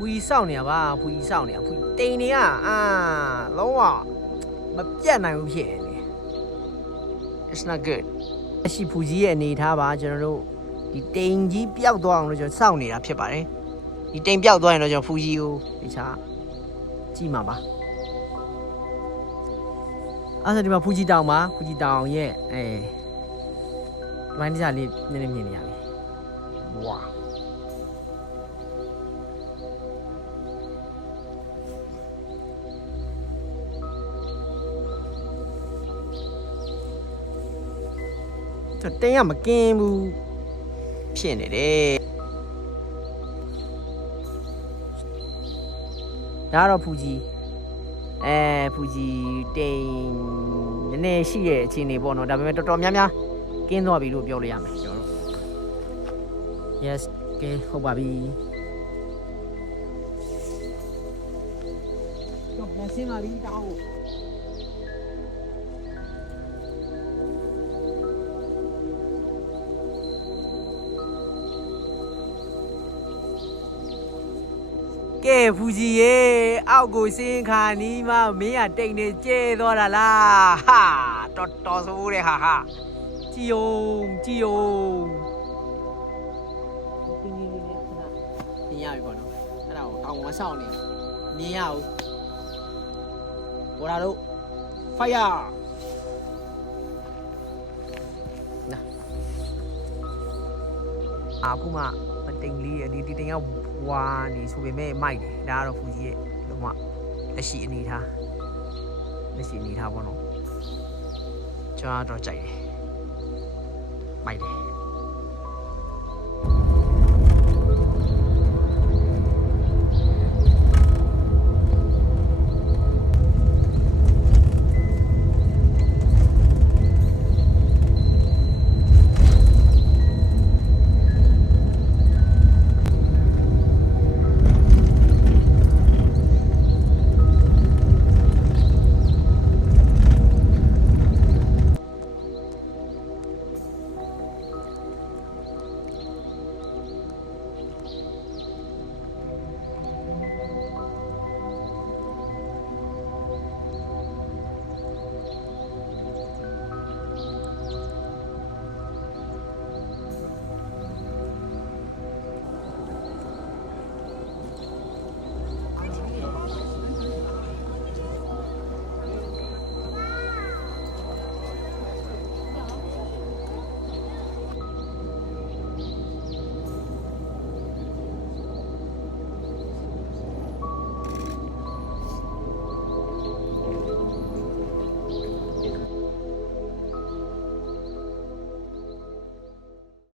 ဖူကြီးစောင့်နေရပါဖူကြီးစောင့်နေရဖူကြီးတိန်နေရလုံးဝမပြတ်နိုင်ဘူးဖြစ်နေ It's not good အရှိဖူကြီးရဲ့အနေထားပါကျွန်တော်တို့ဒီတိန်ကြီးပျောက်သွားအောင်လို့ကျွန်တော်စောင့်နေတာဖြစ်ပါတယ်ဒီတိန်ပျောက်သွားရင်တော့ကျွန်တော်ဖူကြီးကိုတခြားကြည့်မှာပါအဲ့ဒါဒီမှာဖူကြီးတောင်ပါဖူကြီးတောင်ရဲ့ဒီပိုင်းတခြားလေးနည်းနည်းမြင်နေရပြီဝါတင်းရမကင်းဘူးဖြစ်နေတယ်ဒါတော့ဖူကြီးဖူကြီးတိန်နည်းနည်းရှိရဲ့အခြေအနေပေါ့နော်ဒါပေမဲ့တော်တော်များများကင်းသွားပြီလို့ပြောလို့ရမယ်ကျွန်တော်တို့ yes ကဲဟုတ်ပါပြီတော့ပြန်ဆင်းပါပြီတောင်းကဲဖူကြီးရေအောက်ကိုစင်းခါနီးမမင်းကတိတ်နေကျဲသွားတာလားဟာတော်ဆိုးတယ်ဟာကြည်အောင်တင်းနေခဏမြင်ရပြီပေါ့နော်အဲ့ဒါကိုတောင်ဝဆောက်နေမြင်ရဘူးဘောလာတို့ fire နာအခုမှတိတ်လေးဒီတိတ်ကဝါနေဆိုပေမဲ့မိုက်တယ်ဒါကတော့ဖူကြီးရဲ့လုံးဝလက်ရှိအနေထားပေါ့နော်ကျွန်တော်တော့ကြိုက်တယ်မိုက်တယ်